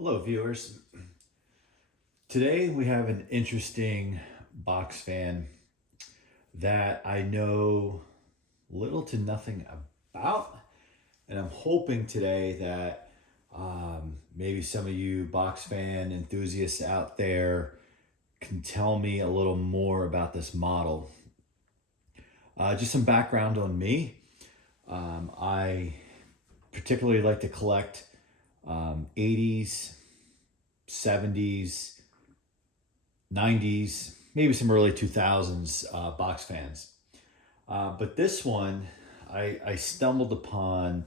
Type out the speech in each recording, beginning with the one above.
Hello, viewers. Today we have an interesting box fan that I know little to nothing about, and I'm hoping today that maybe some of you box fan enthusiasts out there can tell me a little more about this model. Just some background on me. I particularly like to collect 80s, 70s, 90s, maybe some early 2000s box fans. But this one I stumbled upon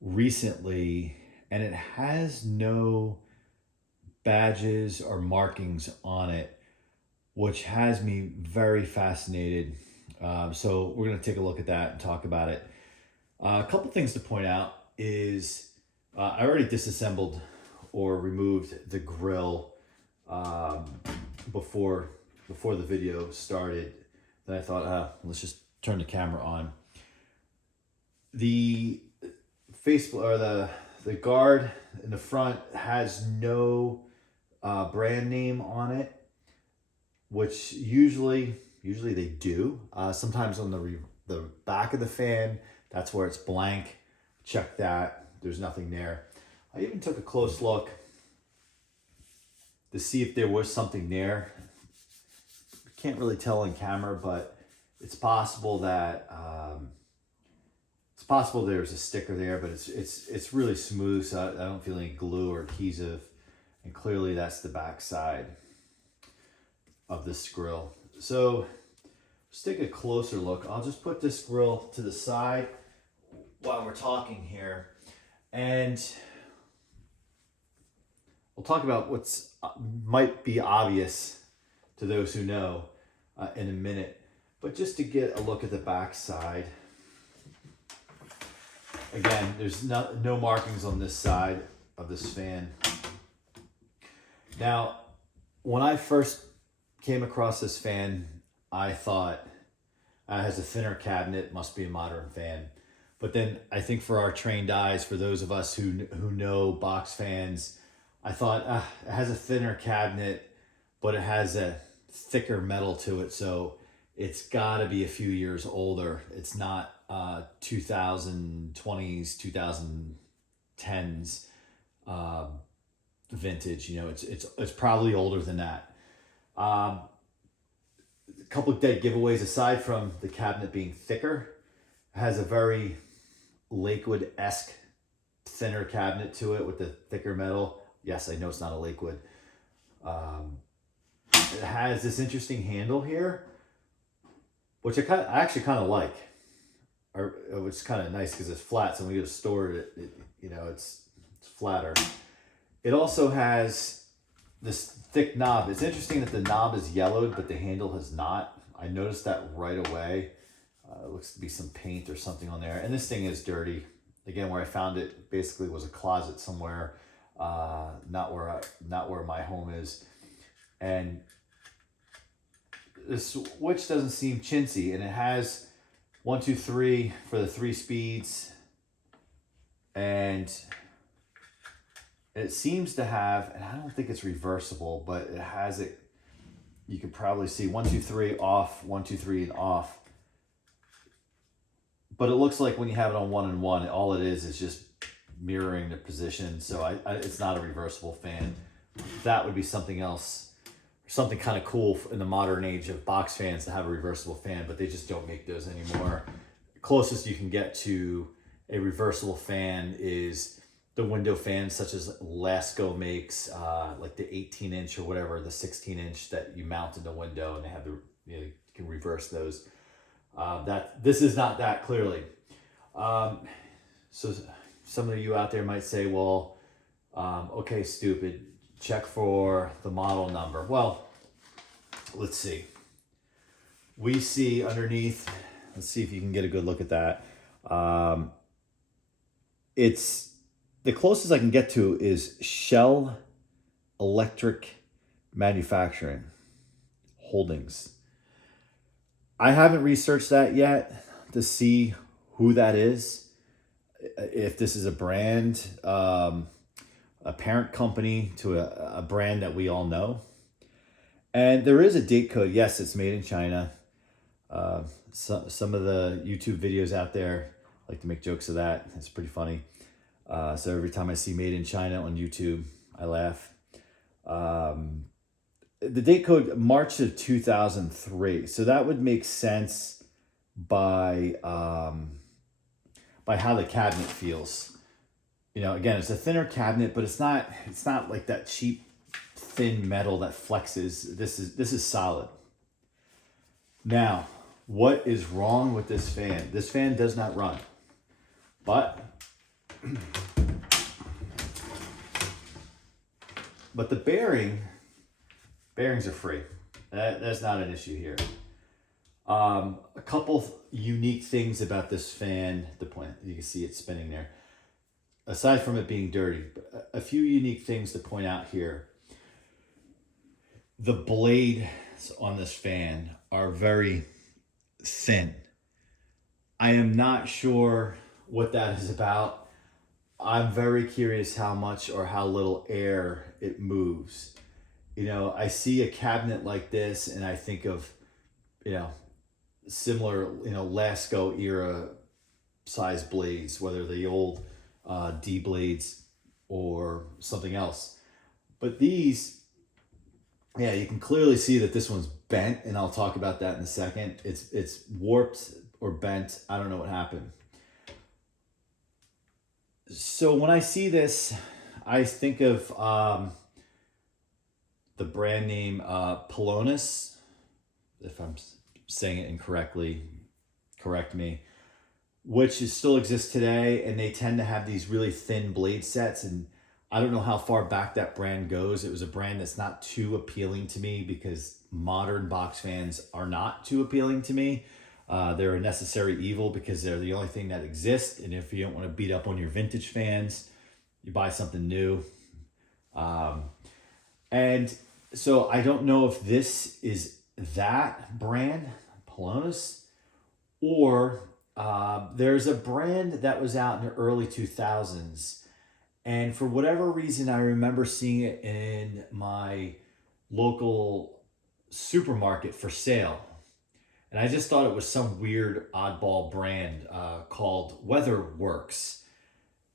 recently, and it has no badges or markings on it, which has me very fascinated. So we're going to take a look at that and talk about it. A couple things to point out is I already disassembled or removed the grill before the video started. Then I thought, let's just turn the camera on. The face or the guard in the front has no brand name on it, which usually they do. Sometimes on the back of the fan, that's where it's blank. Check that. There's nothing there. I even took a close look to see if there was something there. Can't really tell on camera, but it's possible that there's a sticker there, but it's really smooth, so I don't feel any glue or adhesive, and clearly that's the back side of this grill. So let's take a closer look. I'll just put this grill to the side while we're talking here, and we'll talk about what's might be obvious to those who know in a minute. But just to get a look at the back side, again, there's no markings on this side of this fan. Now, when I first came across this fan, I thought it has a thinner cabinet, must be a modern fan. But then I think for our trained eyes, for those of us who know box fans, I thought it has a thinner cabinet, but it has a thicker metal to it, so it's got to be a few years older. It's not 2020s, 2010s vintage. You know, it's probably older than that. A couple of dead giveaways aside from the cabinet being thicker, it has a very Lakewood-esque thinner cabinet to it with the thicker metal. Yes, I know it's not a Lakewood. It has this interesting handle here, which I actually kind of like. It's kind of nice because it's flat, so when you go to store it, it's flatter. It also has this thick knob. It's interesting that the knob is yellowed, but the handle has not. I noticed that right away. It looks to be some paint or something on there. And this thing is dirty. Again, where I found it basically was a closet somewhere, not where my home is. And the switch doesn't seem chintzy, and it has 1, 2, 3 for the 3 speeds, and it seems to have, and I don't think it's reversible, but it has it. You can probably see 1, 2, 3 off, 1, 2, 3 and off. But it looks like when you have it on 1 and 1, all it is just mirroring the position. So it's not a reversible fan. That would be something else, something kind of cool in the modern age of box fans to have a reversible fan, but they just don't make those anymore. Closest you can get to a reversible fan is the window fans such as Lasco makes, like the 18-inch or whatever, the 16-inch that you mount in the window, and they have you can reverse those. This is not that clearly. So some of you out there might say, well, okay, stupid, check for the model number. Well, let's see. We see underneath, let's see if you can get a good look at that. It's the closest I can get to is Shell Electric Manufacturing Holdings. I haven't researched that yet to see who that is, if this is a brand. a parent company to a brand that we all know. And there is a date code. Yes, it's made in China. Some of the YouTube videos out there like to make jokes of that. It's pretty funny. So every time I see made in China on YouTube, I laugh. The date code March of 2003. So that would make sense by how the cabinet feels. You know, again, it's a thinner cabinet, but it's not like that cheap thin metal that flexes. This is solid. Now, what is wrong with this fan? This fan does not run. But the bearings are free. That's not an issue here. A couple unique things about this fan, the point, you can see it spinning there. Aside from it being dirty, a few unique things to point out here. The blades on this fan are very thin. I am not sure what that is about. I'm very curious how much or how little air it moves. You know, I see a cabinet like this and I think of, you know, similar, you know, Lasco era size blades, whether the old D blades or something else. But these, yeah, you can clearly see that this one's bent, and I'll talk about that in a second. It's warped or bent. I don't know what happened. So when I see this, I think of the brand name Pelonis. If I'm saying it incorrectly, correct me. Which still exists today, and they tend to have these really thin blade sets, and I don't know how far back that brand goes. It was a brand that's not too appealing to me because modern box fans are not too appealing to me. They're a necessary evil because they're the only thing that exists, and if you don't want to beat up on your vintage fans, you buy something new. And so I don't know if this is that brand, Pelonis, or there's a brand that was out in the early 2000s. And for whatever reason, I remember seeing it in my local supermarket for sale. And I just thought it was some weird oddball brand called WeatherWorks.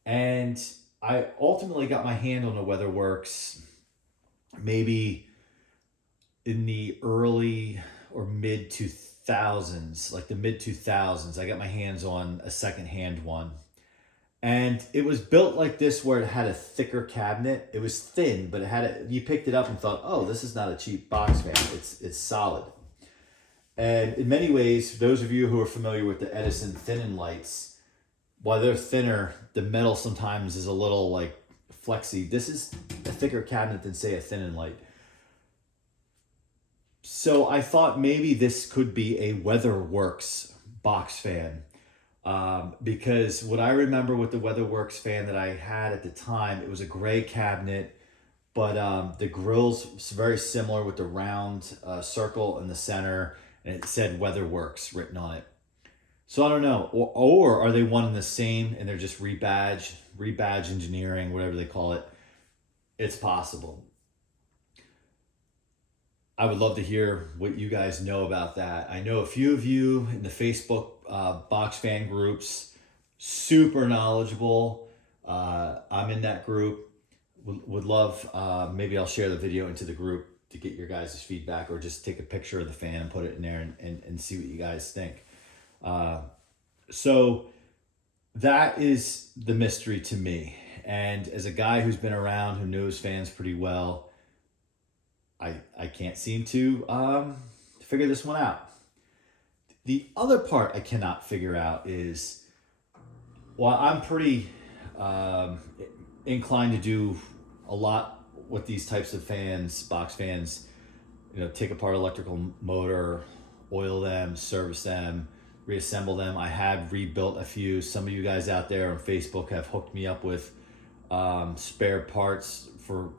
And I ultimately got my hand on a WeatherWorks maybe in the early or mid 2000s, like the mid 2000s. I got my hands on a secondhand one. And it was built like this where it had a thicker cabinet. It was thin, but it had you picked it up and thought, oh, this is not a cheap box fan. It's solid. And in many ways, those of you who are familiar with the Edison thinning lights, while they're thinner, the metal sometimes is a little like flexy. This is a thicker cabinet than, say, a thinning light. So I thought maybe this could be a WeatherWorks box fan. Because what I remember with the WeatherWorks fan that I had at the time, it was a gray cabinet, but the grill's very similar with the round circle in the center, and it said WeatherWorks written on it. So I don't know, or are they one and the same, and they're just rebadge engineering, whatever they call it. It's possible. I would love to hear what you guys know about that. I know a few of you in the Facebook box fan groups, super knowledgeable. I'm in that group. Would love, maybe I'll share the video into the group to get your guys' feedback, or just take a picture of the fan and put it in there and see what you guys think. So that is the mystery to me. And as a guy who's been around, who knows fans pretty well, I can't seem to figure this one out. The other part I cannot figure out is, while I'm pretty inclined to do a lot with these types of fans, box fans, you know, take apart electrical motor, oil them, service them, reassemble them. I have rebuilt a few. Some of you guys out there on Facebook have hooked me up with spare parts for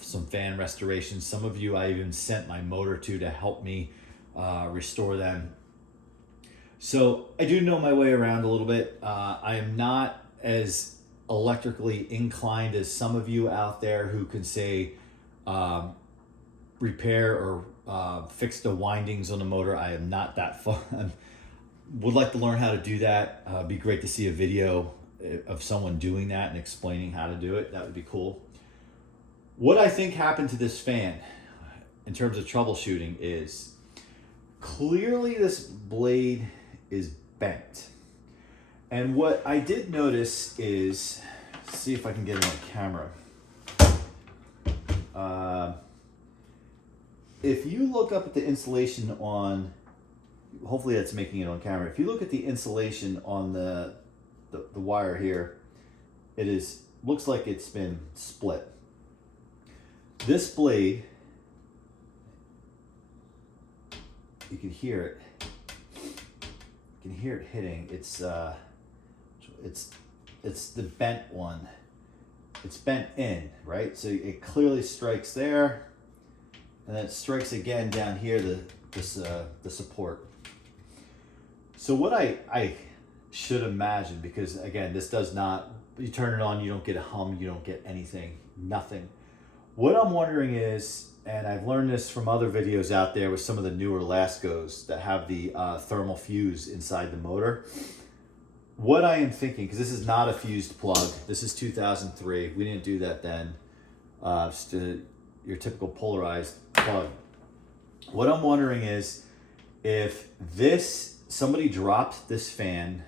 some fan restorations. Some of you I even sent my motor to help me restore them. So I do know my way around a little bit. I am not as electrically inclined as some of you out there who can say repair or fix the windings on the motor. I am not that far. Would like to learn how to do that. It'd be great to see a video of someone doing that and explaining how to do it. That would be cool. What I think happened to this fan in terms of troubleshooting is clearly this blade is bent. And what I did notice is, see if I can get it on camera. If you look up at the insulation on, hopefully that's making it on camera. If you look at the insulation on the wire here, it looks like it's been split. This blade, you can hear it. You can hear it hitting. It's the bent one. It's bent in, right? So it clearly strikes there, and then it strikes again down here, the support. So what I should imagine, because again, this does not, you turn it on, you don't get a hum, you don't get anything, nothing. What I'm wondering is, and I've learned this from other videos out there with some of the newer Lascos that have the thermal fuse inside the motor. What I am thinking, because this is not a fused plug, this is 2003, we didn't do that then, just your typical polarized plug. What I'm wondering is, if somebody dropped this fan,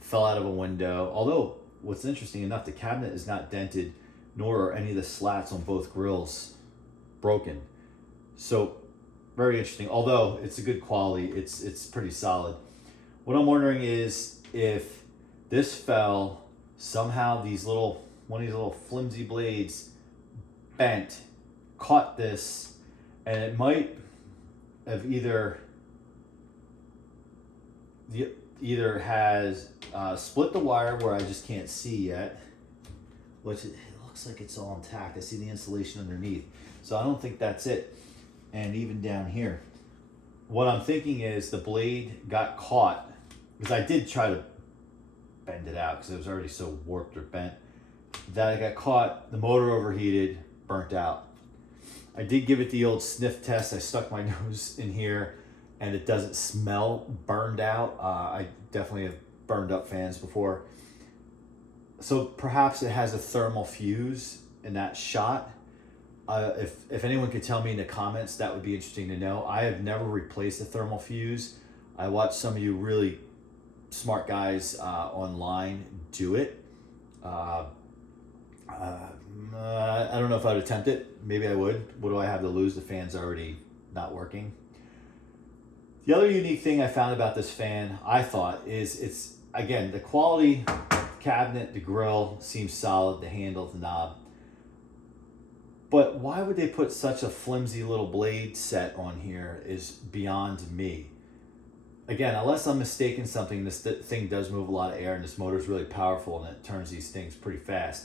fell out of a window, although what's interesting enough, the cabinet is not dented, nor are any of the slats on both grills broken. So very interesting, although it's a good quality, it's pretty solid. What I'm wondering is if this fell, somehow one of these little flimsy blades bent, caught this, and it might have either has split the wire where I just can't see yet, which it looks like it's all intact. I see the insulation underneath, so I don't think that's it. And even down here, what I'm thinking is the blade got caught, because I did try to bend it out because it was already so warped or bent, that it got caught, the motor overheated, burnt out. I did give it the old sniff test. I stuck my nose in here and it doesn't smell burned out. I definitely have burned up fans before. So perhaps it has a thermal fuse in that shot. If anyone could tell me in the comments, that would be interesting to know. I have never replaced a thermal fuse. I watched some of you really smart guys online do it. I don't know if I'd attempt it. Maybe I would. What do I have to lose? The fan's already not working. The other unique thing I found about this fan, I thought, is it's, again, the quality, cabinet, the grill seems solid, the handle, the knob. But why would they put such a flimsy little blade set on here is beyond me. Again, unless I'm mistaken something, this thing does move a lot of air and this motor is really powerful and it turns these things pretty fast.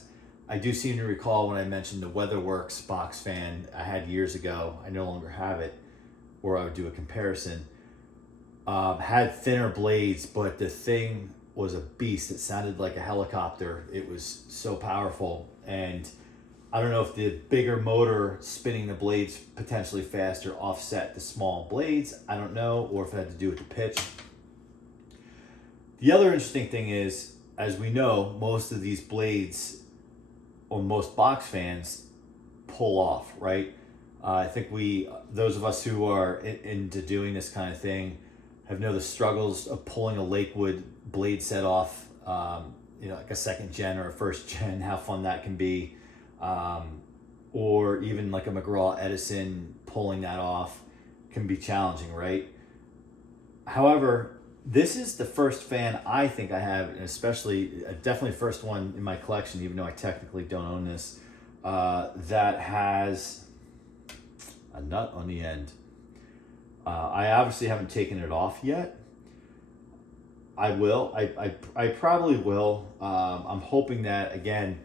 I do seem to recall when I mentioned the WeatherWorks box fan I had years ago, I no longer have it, or I would do a comparison, had thinner blades, but the thing was a beast. It sounded like a helicopter. It was so powerful. And I don't know if the bigger motor spinning the blades potentially faster offset the small blades. I don't know, or if it had to do with the pitch. The other interesting thing is, as we know, most of these blades on most box fans pull off, right? I think those of us who are into doing this kind of thing have know the struggles of pulling a Lakewood blade set off, like a second gen or a first gen, how fun that can be. Or even like a McGraw Edison, pulling that off can be challenging, right? However, this is the first fan I think I have, and especially definitely first one in my collection, even though I technically don't own this, that has a nut on the end. I obviously haven't taken it off yet. I will. I probably will. I'm hoping that, again,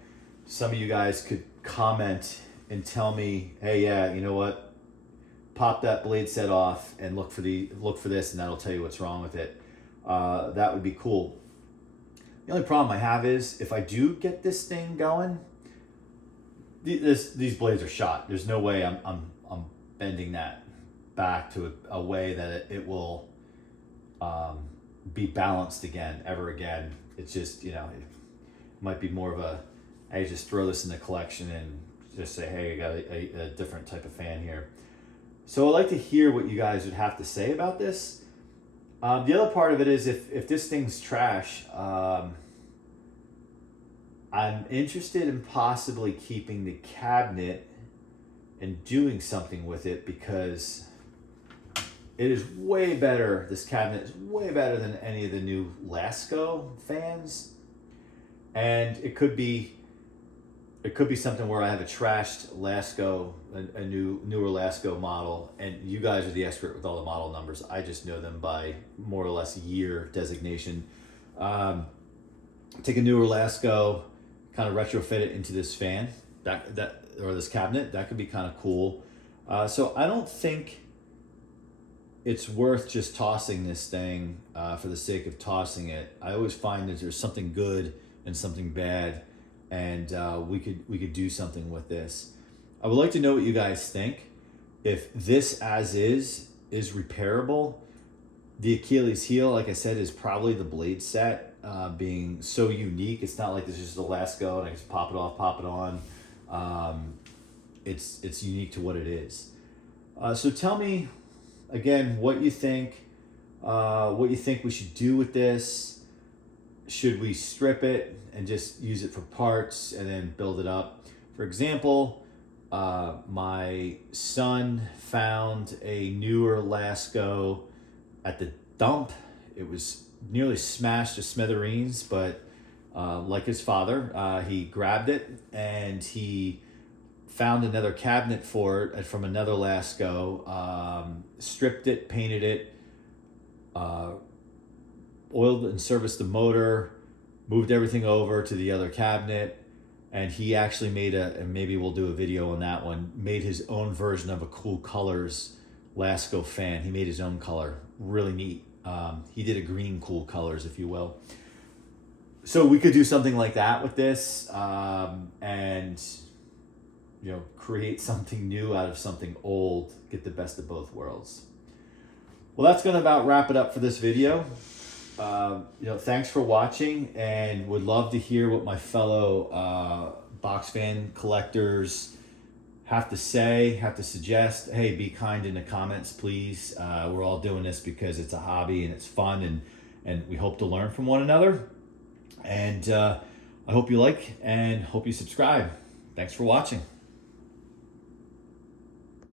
some of you guys could comment and tell me, hey, yeah, you know what? Pop that blade set off and look for this, and that'll tell you what's wrong with it. That would be cool. The only problem I have is if I do get this thing going, these blades are shot. There's no way I'm bending that back to a way that it will be balanced ever again. It's just, you know, it might be more of a, hey, just throw this in the collection and just say, hey, I got a different type of fan here. So I'd like to hear what you guys would have to say about this. The other part of it is if this thing's trash, I'm interested in possibly keeping the cabinet and doing something with it, because it is way better. This cabinet is way better than any of the new Lasco fans. And it could be something where I have a trashed Lasco, a newer Lasco model, and you guys are the expert with all the model numbers. I just know them by more or less year designation. Take a newer Lasco, kind of retrofit it into this fan, or this cabinet. That could be kind of cool. So I don't think it's worth just tossing this thing for the sake of tossing it. I always find that there's something good and something bad, and we could do something with this. I would like to know what you guys think. If this as is repairable. The Achilles heel, like I said, is probably the blade set, being so unique. It's not like this is just a Lasco and I just pop it off, pop it on. It's unique to what it is. So tell me again what you think we should do with this. Should we strip it and just use it for parts and then build it up? For example, my son found a newer Lasco at the dump. It was nearly smashed to smithereens, but like his father, he grabbed it and he found another cabinet for it from another Lasco, stripped it, painted it, oiled and serviced the motor, moved everything over to the other cabinet, and he actually made and maybe we'll do a video on that one, made his own version of a Cool Colors Lasco fan. He made his own color. Really neat. He did a green Cool Colors, if you will. So we could do something like that with this, and you know, create something new out of something old, get the best of both worlds. Well, that's gonna about wrap it up for this video. You know, thanks for watching, and would love to hear what my fellow box fan collectors have to say, have to suggest. Hey, be kind in the comments, please. We're all doing this because it's a hobby and it's fun, and we hope to learn from one another. And I hope you like and hope you subscribe. Thanks for watching.